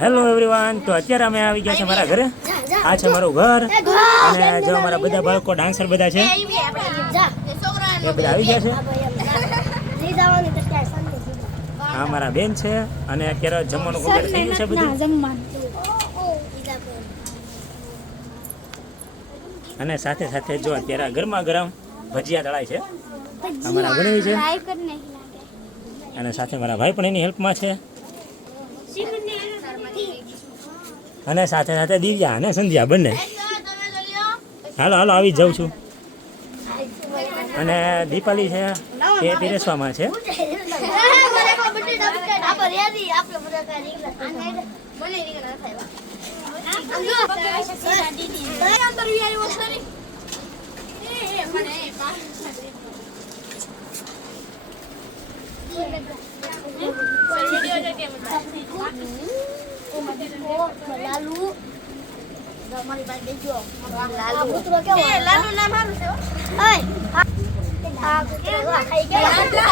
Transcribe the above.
Hello everyone, તો અત્યારે અમે આવી ગયા છે મારા ઘરે. આ છે મારું ઘર અને જો અમારા બધા બાળકો ડાન્સર બધા છે એ બધા આવી ગયા છે. આ મારા બેન છે અને અત્યારે જમવાનું કમ્પ્લીટ થઈ ગયું છે બધું. અને સાથે સાથે જો અત્યારે ગરમા ગરમ ભજીયા તળાય છે. અમારા ગણવી છે અને સાથે મારા ભાઈ પણ એની હેલ્પમાં છે અને સાથે સાથે દિવ્યા અને સંધ્યા બંને. હાલો હાલો આવી જ જાઉં છું. અને દીપાલી છે એ પીરેસવામાં છે. લાલુ નામ સારું છે.